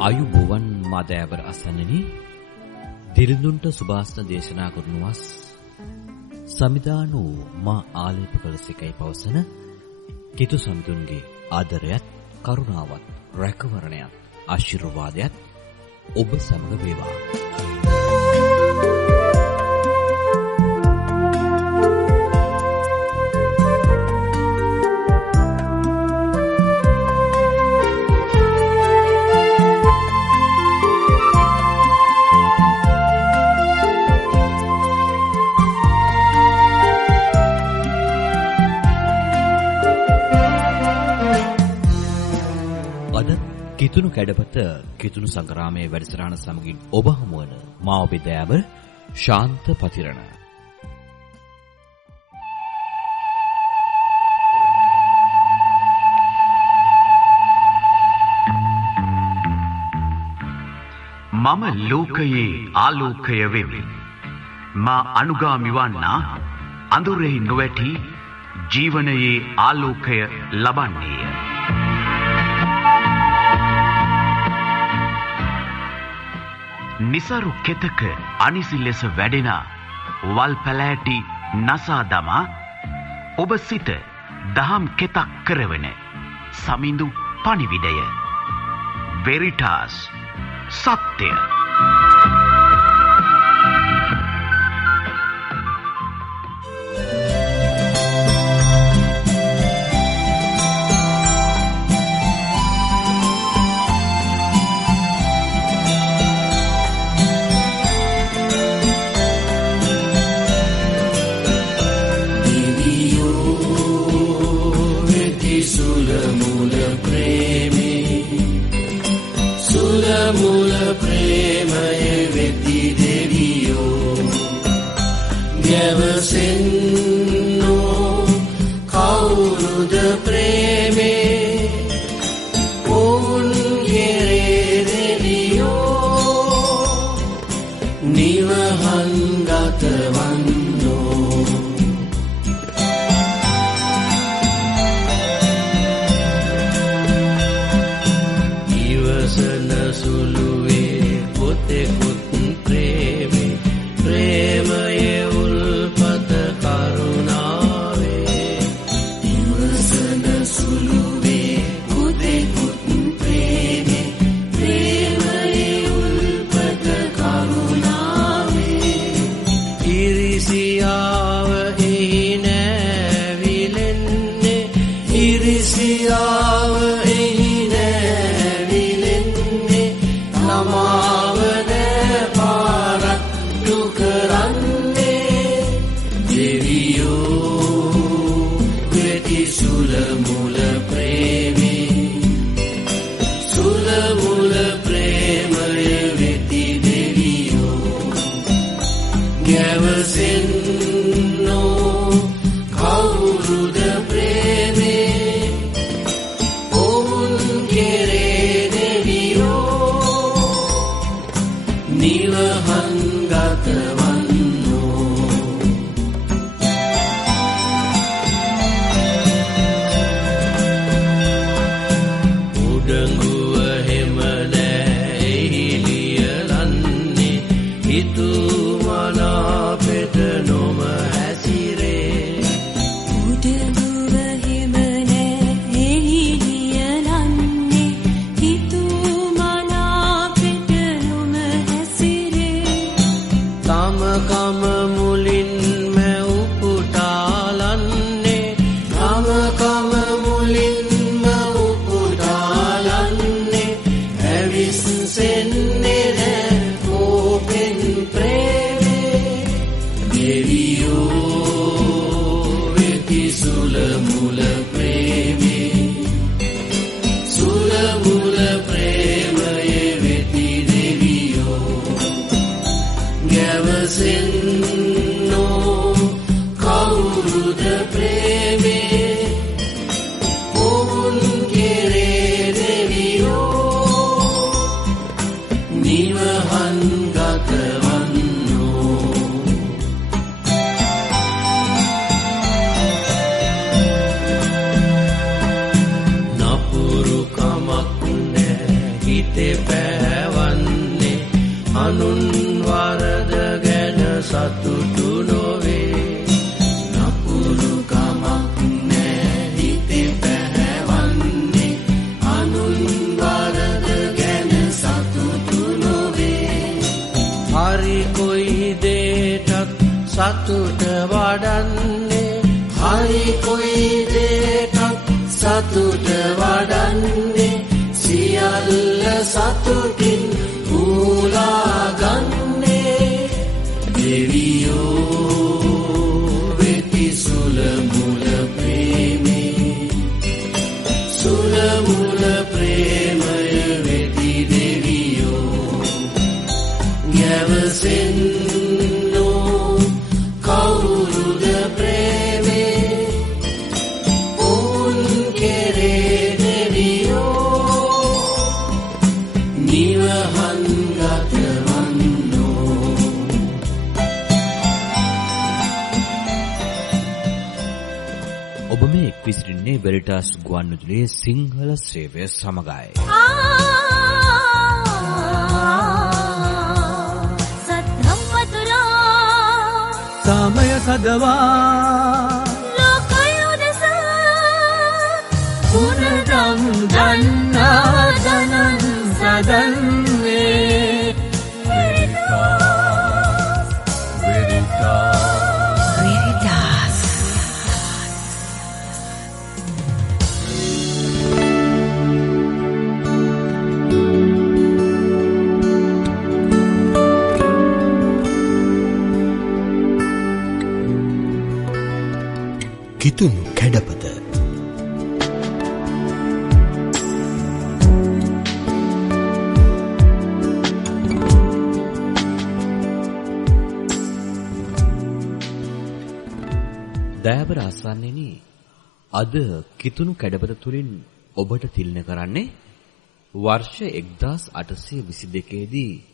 ආයුබෝවන් මාදෑවර අසන්නනි දිරිඳුන්ට සුභාස්න දේශනා කරනුවස් සමිදානු මා ආලේප කළ සිකයි පවසන කිතු සමිඳුන්ගේ ආදරයත් කරුණාවත් රැකවරණයත් ආශිර්වාදයත් ඔබ සමග වේවා. කිතුණු කැඩපත කිතුණු සංග්‍රාමයේ වැඩසටහන සමගින් ඔබ හමු වන මා ඔබේ දයාබර ශාන්ත පතිරණ. මම ලෝකයේ ආලෝකය වෙමි. මා අනුගාමි වන්නා අඳුරෙහි නොවැටි ජීවනයේ ආලෝකය ලබන්නේය. නිසරු කෙතක අනිසි ලෙස වැඩෙන වල් පැලෑටි නසා දමා ඔබ සිත දහම් කෙතක් කරවන සමිඳු පණිවිඩය වෙරිටාස් සත්‍ය. කොයි දෙයටත් සතුට වඩන්නේ සියල්ල සතුටින් උලා ගන්නේ දෙවියෝ වෙති සුල මුල ප්‍රේමේ සුල මුල ප්‍රේමය වෙති දෙවියෝ ගැවසෙන්නෝ කවුරුද ප්‍රේමේ උන් කෙරේ දෙවියෝ නිවහන් ගතවන්නෝ. ඔබ මේ එක්විසිටින්නේ වෙරිටාස් ගුවන්විදුලියේ සිංහල සේවය සමගයි. සමය සදවා ලෝකයුදසා පුනරම් දන්නා දනන් සදන්වේ වෙරිටාස් වෙරිටාස් කිතුණු කැඩපත දයාබර ආසන්නේනි අද කිතුණු කැඩපත තුලින් ඔබට තිලන කරන්නේ වර්ෂ 1822 දී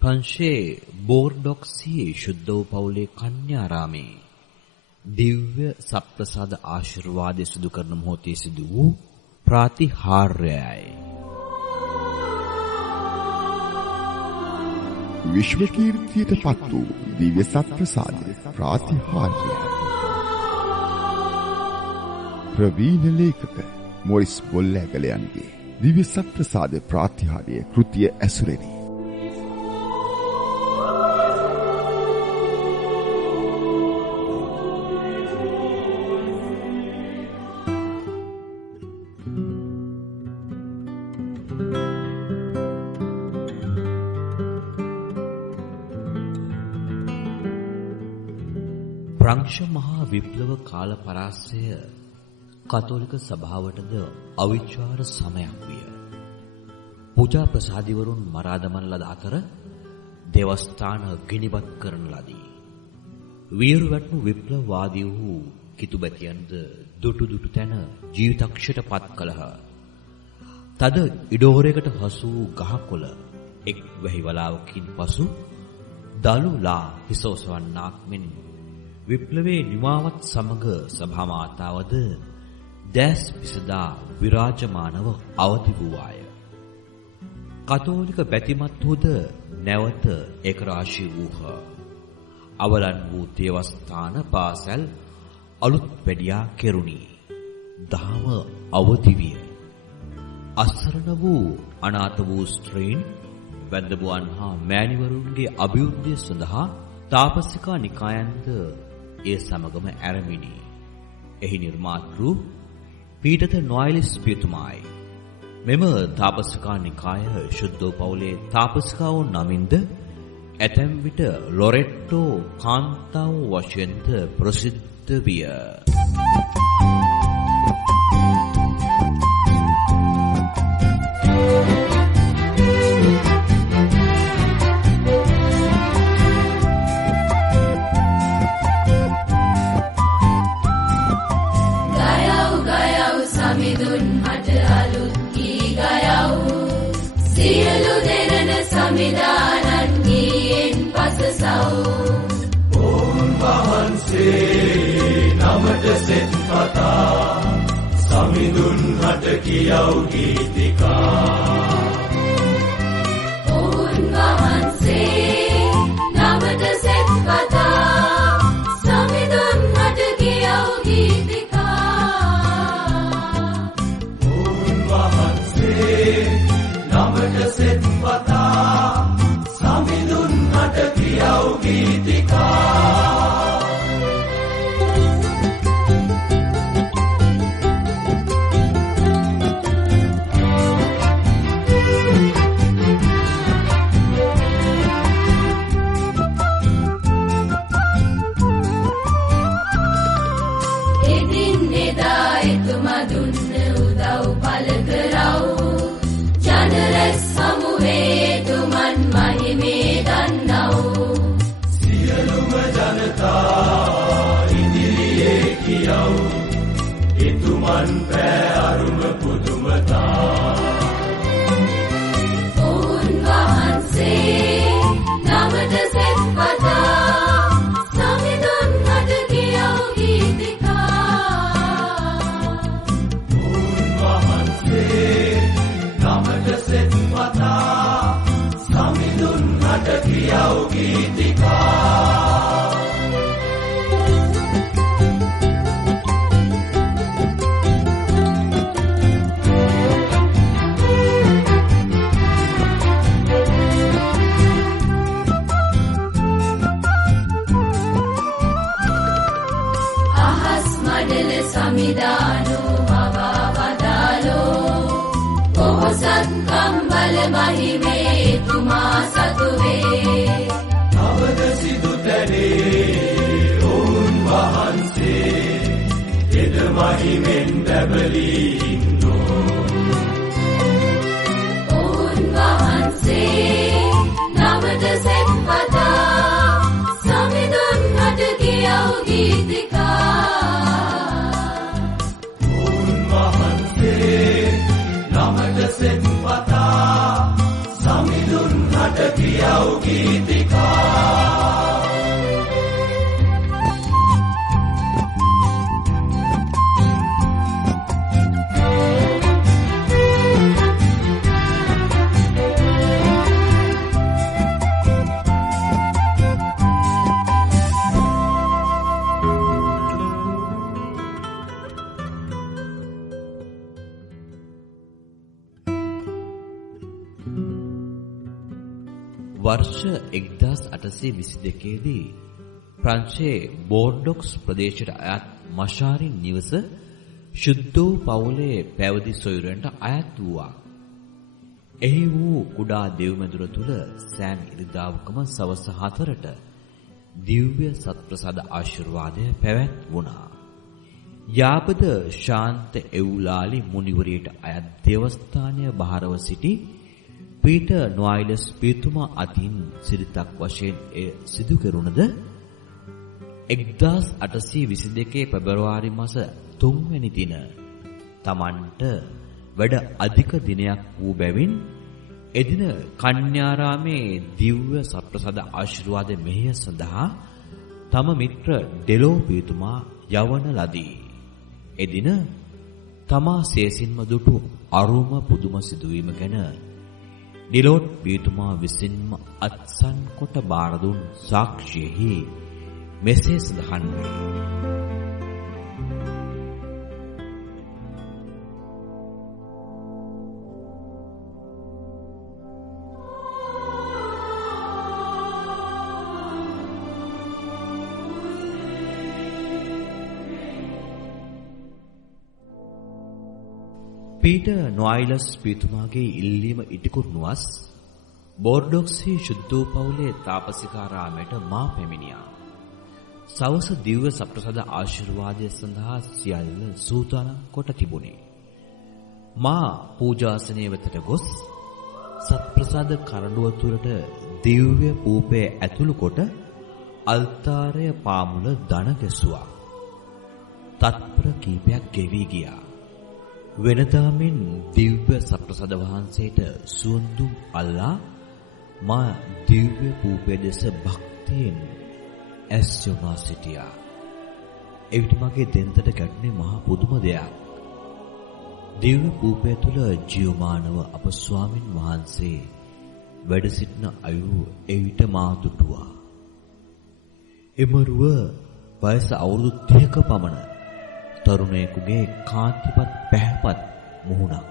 පංශේ බෝර්ඩොක්සී ශුද්ධ වූ පවුලේ කන්‍යාරාමේ දිව්‍ය සප්‍රසාද ආශිර්වාදය සිදු කරන මොහොතේ සිදු වූ ප්‍රාතිහාර්යයයි. විශ්ව කීර්තියට පත් වූ දිව්‍ය සප්‍රසාද ප්‍රාතිහාර්යය. ප්‍රවීණ ලේඛක මොරිස් බොල්ලෑගලයන්ගේ දිව්‍ය සප්‍රසාද ප්‍රාතිහාර්ය කෘතිය ඇසුරෙනි. ප්‍රංශ මහා විප්ලව කාල පරාසය කතෝලික සභාවටද අවිචාර සමයක් විය. පූජා ප්‍රසාදිවරුන් මරා දමන ලද අතර දේවස්ථාන ගිනිබත් කරන ලදී. වීරු වැටුණු විප්ලවවාදී වූ කිතුබැතියන්ද දුටු තැන ජීවිතක්ෂයට පත් කළහ. තද ඉඩෝරයකට හසු වූ ගහකොළ එක් වැහිවලාවකින් පසු දලුලා හිසෝසවන්නාක් මෙන් විප්ලවයේ නිමාවත් සමග සභා මාතාවද දැස් විසදා විරාජමානව අවදි වූවාය. කතෝලික බැතිමත් වූද නැවත ඒකරාශී වූහ. අවලන් වූ දේවස්ථාන පාසල් අලුත් වැඩියා කෙරුණි. දහම අවදි විය. අසරණ වූ අනාථ වූ ස්ත්‍රීන් වැද්දබුවන් හා මෑණිවරුන්ගේ අභිවෘද්ධිය සඳහා තාපසිකා නිකායන්ද ඒ සමගම ඇරමිනි. එහි නිර්මාතෘ පීඨත නොයිලිස් පියතුමායි. මෙම තාපසිකා නිකාය ශුද්ධ පවුලේ තාපසිකාවුන් නමින්ද ඇතැම් විට ලොරෙට්ටෝ කාන්තාව වශයෙන්ද ප්‍රසිද්ධ විය. සමිදානන්ගීෙන් පසසව් ඕන් වහන්සේ නමට සෙත් පතා සමිඳුන් හට කියව් ගීතිකා. ඕන් වහන්සේ නමට සෙත් පතා සමිඳුන් හට කියව් ගීතිකා. ඕන් වහන්සේ නමට සෙත් පතා සමිඳුන් හට කියව් ගීතිකා. රජතුමා දුන්න උදව් පළ කරව් ජනරැස් හමුවේ තුමන් මහිමේ දන්නව් සියලුම ජනතා ඉදිරියේ කියව් එතුමන් පෑ අරුම පුදුමතා ඔවුන් වහන්සේ නමට සෙත් වතා සමිඳුන් හට කියව් ගීතිකා ඔවුන් වහන්සේ නමට සෙත් වතා සමිඳුන් හට කියව් ගීතිකා සමිදානෝ මවවදාලෝ පොහොසත් කම්බල මහිමේ තුමා සතුවේ නවද සිදු තැනේ ඔවුන් වහන්සේ එද මහිමෙන් බැබලී ඉන්නෝ ඔවුන් වහන්සේ නවද සෙත් වතා සමිඳුන් හට කියව් ගීතිකා නමට සෙත් වතා සමිඳුන් හට කියව් ගීතිකා වර්ෂ 1822 දී ප්‍රංශයේ බෝර්ඩොක්ස් ප්‍රදේශයට අයත් මෂාරින් නිවස ශුද්ධෝ පවුලේ පැවිදි සොයුරන්ට අයත් වූවා. එහි වූ කුඩා දෙව්මැදුර තුල සෑම ඉරිදාවකම සවස 4ට දිව්‍ය සත්ප්‍රසාද ආශිර්වාදය පැවැත්වුණා. යාපද ශාන්ත එව්ලාලි මුනිවරියට අයත් දේවස්ථානය බහරව සිටි පීටර් නොයිලස් පියතුමා අතින් සිරිතක් වශයෙන් එය සිදු කෙරුණද 1822 පෙබරවාරි මාස 3 වෙනි දින තමන්ට වැඩ අධික දිනයක් වූ බැවින් එදින කන්‍යාරාමේ දිව්‍ය සත්ප්‍රසාද ආශිර්වාද මෙහෙය සඳහා තම මිත්‍ර ඩෙලෝ පියතුමා යවන ලදී. එදින තමා සේසින්ම දුටු අරුම පුදුම සිදුවීම ගැන නිලෝඩ් පියතුමා විසින්ම අත්සන් කොට බාර දුන් සාක්ෂියෙහි මෙසේ සඳහන් වේ. පීටර් නොයිලස් පියතුමාගේ ඉල්ලීම ඉටුකරනුවස් බෝර්ඩොක්සි ශුද්ධෝ පවුලේ තාපසිකාරාමයට මා පැමිණියා. සවස දිව්‍ය සප්‍රසාද ආශිර්වාදය සඳහා සියල්ල සූදානම් කොට තිබුණේ. මා පූජාසනයේ වෙතට ගොස් සත්ප්‍රසාද කරඬුව තුලට දිව්‍ය පූපය ඇතුළු කොට අල්තාරය පාමුල දන ගැසුවා. තත්පර කීපයක් ගෙවි ගියා. වෙනදා මෙන් දිව්‍ය සත්ප්‍රසාද වහන්සේට සුවඳුම් අල්ලා මා දිව්‍ය පූපය දෙස භක්තියෙන් ඇස් යොමා සිටියා. එවිට මගේ දෙන්තට ගැටුනේ මහා පුදුම දෙයක්. දිව්‍ය පූපය තුල ජීවමානව අප ස්වාමින් වහන්සේ වැඩ සිටින අයුරු එවිට මා දුටුවා. එමරුව වයස අවුරුදු 30ක පමණ තරුණයෙකුගේ කාන්තිපත් පැහැපත් මුහුණක්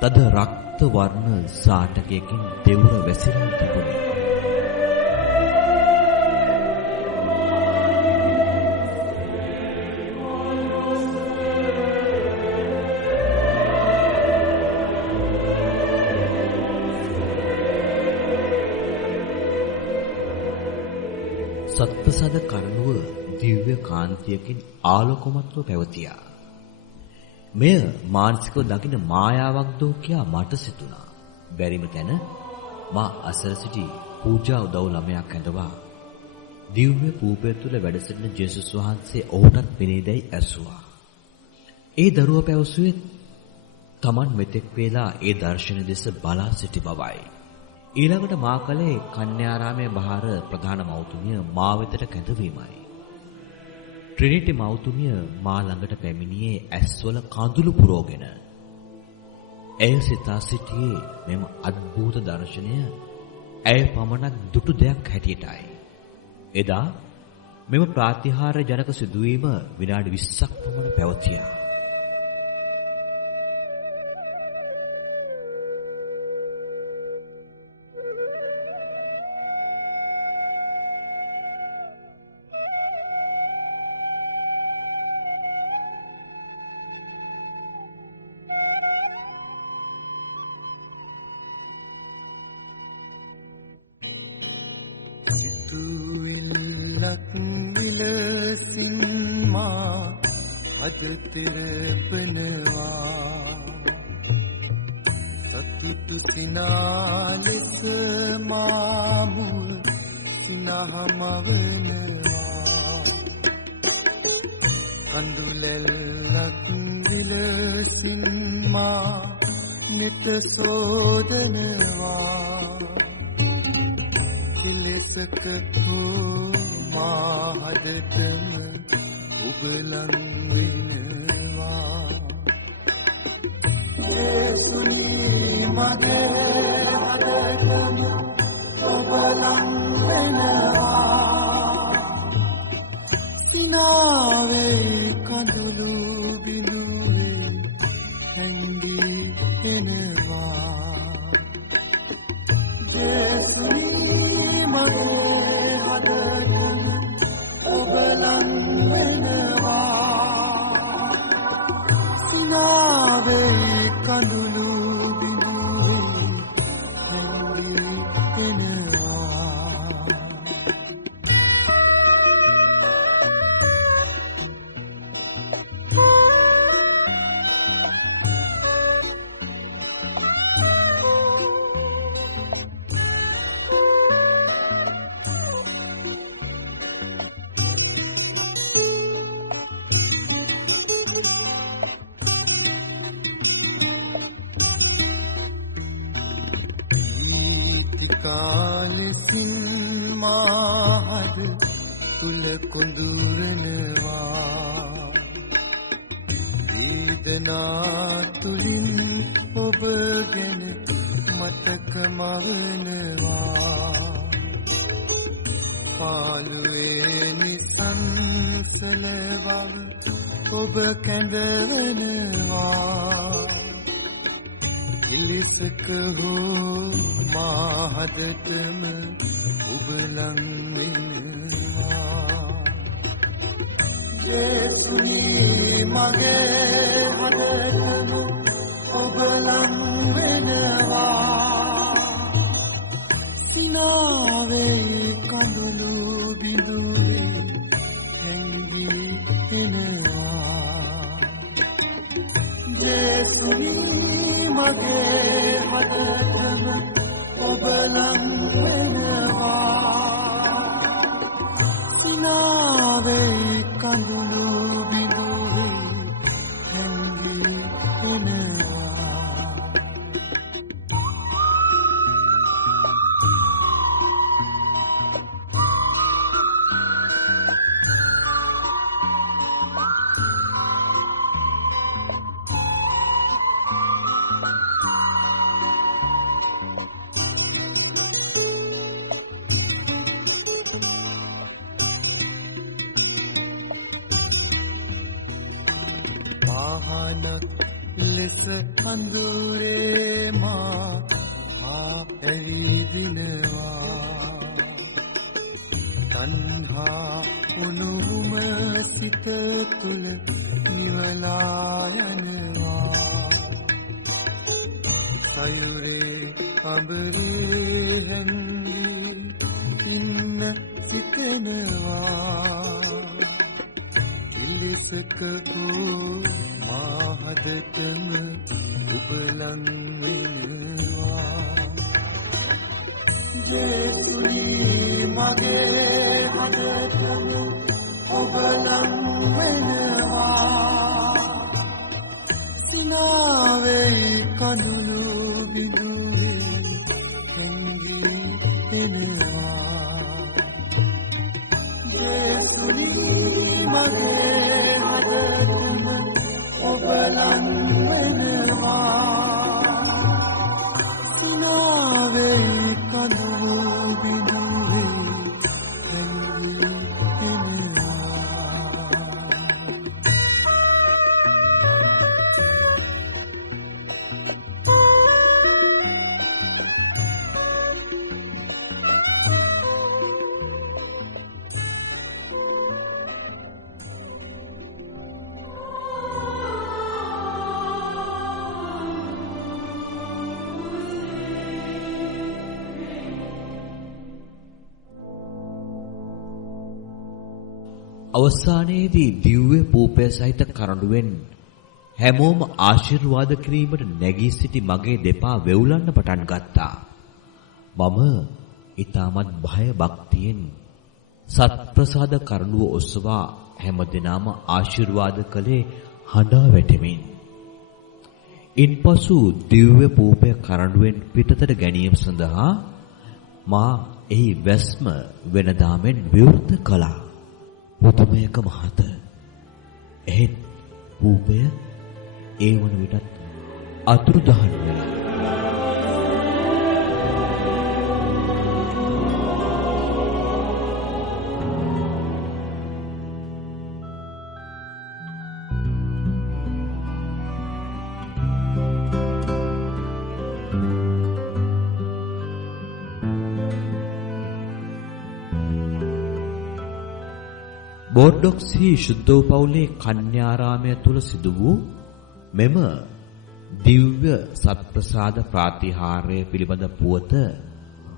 තද රක්ත වර්ණ සාටකයකින් දෙවුර වැසිරී තිබුණේ. සත්ප්‍රසාද කරඬුව දිව්‍ය කාන්තියකින් ආලෝකමත්ව පැවතියා. මෙය මානසිකව දකින මායාවක් දෝ කියා මට සිතුණා. බැරිම තැන මා අසර සිටි පූජා උදව් ළමයක් ඇඳවා දිව්‍ය පූපය තුළ වැඩ සිටින ජේසුස් වහන්සේ ඔහුටත් පෙනේදැයි ඇසුවා. ඒ දරුවා පැවසුවේ තමන් මෙතෙක් වේලා ඒ දර්ශන දෙස බලා සිටි බවයි. ඊළඟට මා කලේ කන්‍යාරාමයේ බහාර ප්‍රධාන මෞතුමිය මා වෙතට කැඳවීමයි. ට්‍රිනිටි මෞතුමිය මා ළඟට පැමිණියේ ඇස්වල කඳුළු පුරෝගෙන. ඇය සිතා සිටියේ මෙම අద్භූත දර්ශනය ඇය පමණක් දුටු දෙයක් හැටියටයි. එදා මෙම ප්‍රාතිහාර්ය ජනක සිදුවීම විනාඩි 20ක් පමණ පැවතියා. සිතුවිල්ලක් විලසින් මා අද තිරපනවා සතුටු සිනා ලෙස මා මුල් සිනහමවනවා කඳුලැල්ලක් විලසින් මා නිත සෝදනවා කිලසක මාහදටම ඔබ ලං වෙනවා යේසුනි මගේ හදටම ඔබ ලං වෙනවා සිනාවේ කඳුළු බිඳුවේ හැංගී එනවා යේසුනි මගේ හදටම ඔබ ලං වෙනවා සිනාවේ කඳුළු බිඳුවේ හැංගී එනවා කාලෙසින් මාහද තුල කොඳුරනවා වේදනා තුලින් ඔබ ගැන මතක මවනවා පාළුවේ නිසංසල බව ඔබ කැඳවනවා ඉලිසක හෝ මාහදටම ඔබ ලං වෙනවා යේසුනි මගේ හදටම ඔබ ලං වෙනවා සිනාවේ කඳුළු බිඳුවේ හැංගී එනවා යේසුනි මගේ හදටම ඔබ ලං වෙනවා සිනාවේ කඳුළු බිඳුවේ හැංගී එනවා ලෙස අඳුරේ මා ඇවිදිනවා තණ්හා උණුහුම සිත තුළ නිවලා යනවා සයුරේ අඹරේ හැංගී ඉන්න සිතනවා ඉලිසක මාහද අදටම ඔබ ලං වෙනවා ජේසුනි මගේ අදටම ඔබ ලං වෙනවා සිනාවේ කඳුළු බිඳුවේ හැංගී එනවා ජේසුනි මගේ අදටම ඔබ ලං වෙනවා සිනාවේ කඳුළු බිඳුවේ හැංගී එනවා අවසානයේදී දිව්‍ය පූපය සහිත කරඬුවෙන් හැමෝම ආශිර්වාද කිරීමට නැගී සිටි මගේ දෙපා වෙවුලන්න පටන් ගත්තා. මම ඊටමත් භය භක්තියෙන් සත්ප්‍රසාද කරඬුව ඔසවා හැමදෙනාම ආශිර්වාද කළේ හඬා වැටෙමින්. ඉන්පසු දිව්‍ය පූපය කරඬුවෙන් පිටතට ගැනීම සඳහා මා එහි වැස්ම වෙනදාමෙන් විවෘත කළා. මුතුමයක මහත එහෙත් පූපය ඒ වන විටත් අතුරුදහන් වෙලා බෝඩ්ඩොක්සි ශුද්ධෝපවුලේ කන්‍යාරාමය තුල සිදු වූ මෙම දිව්‍ය සත්ප්‍රසාද ප්‍රාතිහාර්ය පිළිබඳ පුවත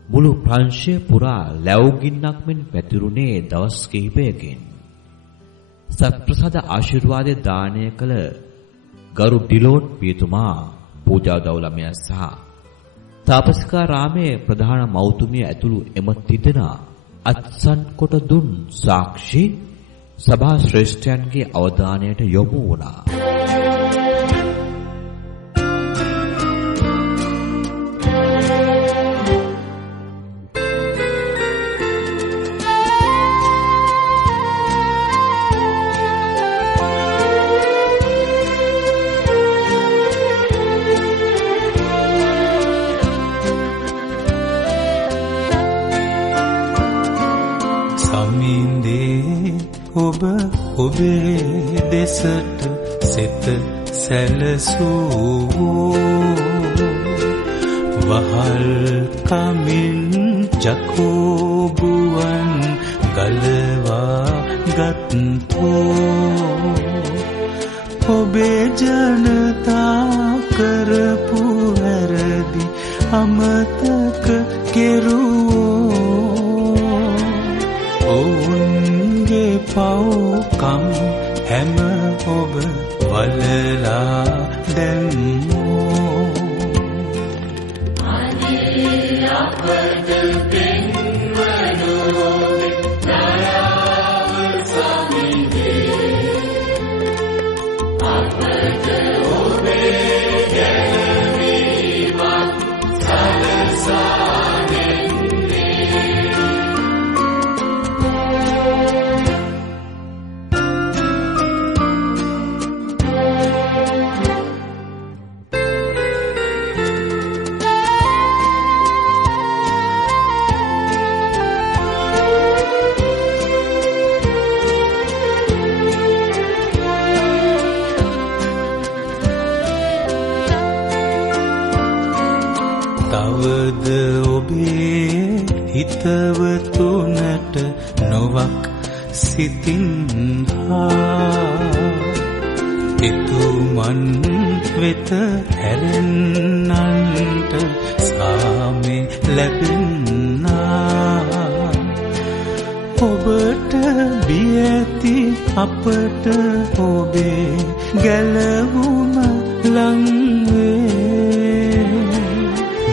මුළු ප්‍රංශය පුරා ලැබුගින්නක් මෙන් පැතිරුණේ දවස් කිහිපයකින්. සත්ප්‍රසාද ආශිර්වාදයේ දානය කළ ගරු ඩිලෝට් පියතුමා පූජා දවුලමය සහ තාපසිකාරාමේ ප්‍රධාන මෞතුමිය ඇතුළු එම තිදෙනා අත්සන් කොට දුන් සාක්ෂි සභා ශ්‍රේෂ්ඨයන්ගේ අවධානයට යොමු වුණා. ඔබේ දෙසට සිත සැලසූ වහල් කමින් ජකෝබුවන් ගලවා ගත්තෝ ඔබේ ජනතා කරපු වැරදි අමතක කෙරුවෝ ඔවුන්ගේ පව්කම් හැම ඔබ වලලා දැම්මෝ අනේ අපට පෙන්වනෝ දයාව සමිඳේ අපට ඔබේ ගැලවීමක් සලසානේ තවද ඔබේ හිතවතුනට නොවක් සිතින් එතුමන් වෙත හැරෙන්නන්ට සාමෙ ලැබෙන්නා ඔබට බිය ඇති අපට ඔබේ ගැලවුම ලංවේ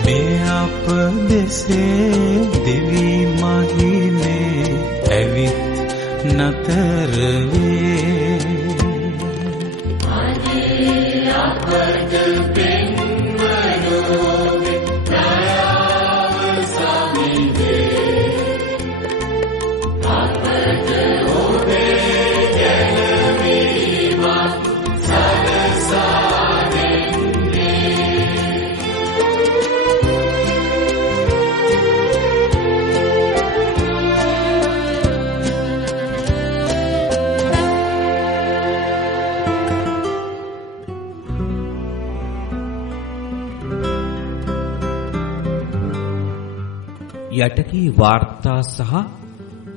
මේ අප දෙසේ දෙවි මහිමේ ඇවිත් නතර වේ යටකී වාර්තා සහ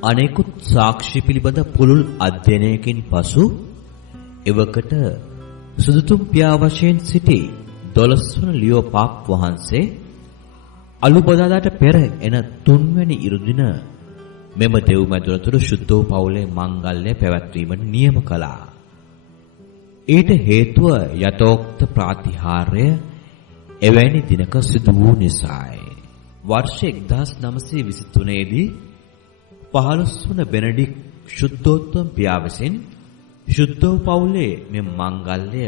අනෙකුත් සාක්ෂි පිළිබඳ පුළුල් අධ්‍යයනයකින් පසු එවකට සුදුතුම් පියා වශයෙන් සිටි 12 වන ලියෝ පාප් වහන්සේ අලුබදාදාට පෙර එන 3 වෙනි ඉරුදින මෙම දෙව්මැදුරතුරු ශුද්ධෝ පවුලේ මංගල්‍ය පැවැත්වීමට නියම කළා. ඊට හේතුව යතෝක්ත ප්‍රාතිහාර්ය එවැනි දිනක සිදු වූ නිසායි. वर्ष 1923 දී 15 වන බෙනඩික් ශුද්ධෝත්තම පියා විසින් ශුද්ධෝ පවුලේ මේ මංගල්‍ය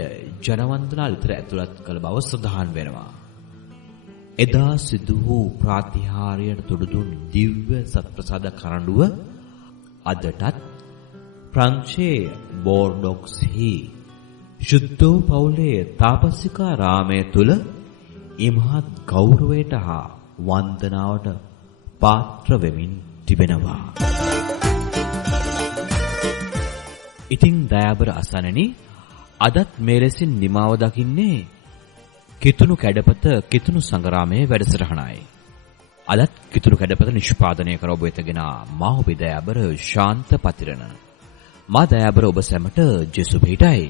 ජනවන්දනා ලිතර ඇතුළත් කළ බව සඳහන් වෙනවා. එදා සිදු වූ ප්‍රාතිහාර්යයට තුඩු දුන් දිව්‍ය සත්ප්‍රසාද කරඬුව අදටත් ප්‍රංශයේ බෝර්ඩොක්ස්හි ශුද්ධෝ පවුලේ තාපසිකා රාමය තුල ඉමහත් ගෞරවයට හා වන්දනාවට පාත්‍ර වෙමින් තිබෙනවා. ඉතින් දයාබර අසනනි අදත් මේ ලෙසින් නිමාව දකින්නේ කිතුණු කැඩපත කිතුණු සංග්‍රාමයේ වැඩසටහනයි. අදත් කිතුණු කැඩපත නිෂ්පාදනය කර ඔබ වෙතගෙන මා ඔබේ දයාබර ශාන්ත පතිරණ. මා දයාබර ඔබ සැමට ජෙසු පිටයි.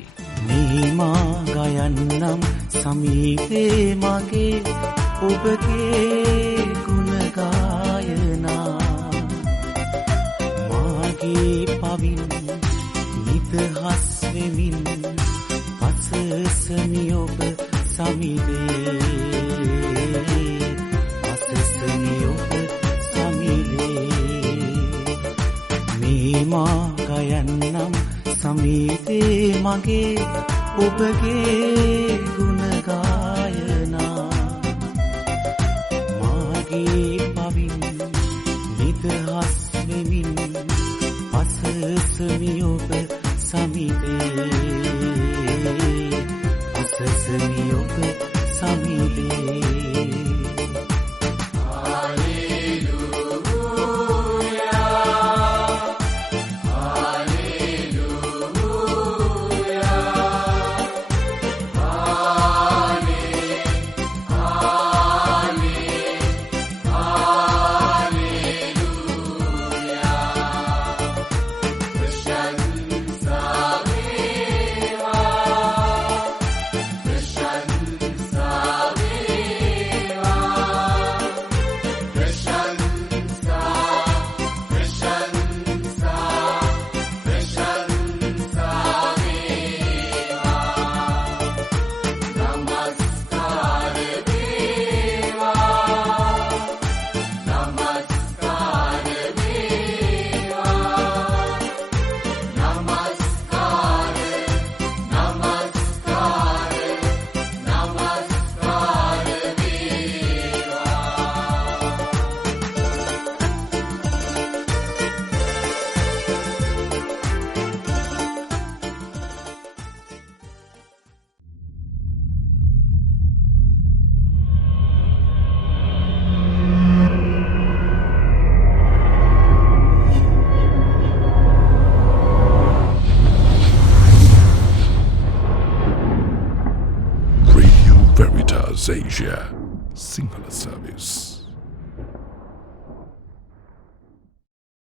නිමා ගයන්නම් සමීපේ මගේ ඔබගේ ගුණ ගායනා මාගේ පවින් නිදහස් වෙමින් පසසමි ඔබ සමිදේ පසසමි ඔබ සමිදේ නිමා ගයන්නම් සමීපේ මගේ ඔබගේ ගුණ ගායනා පවින් නිදහස් වෙමින් පසසමි ඔබ සමිදේ පසසමි ඔබ සමිදේ Asia Sinhala Service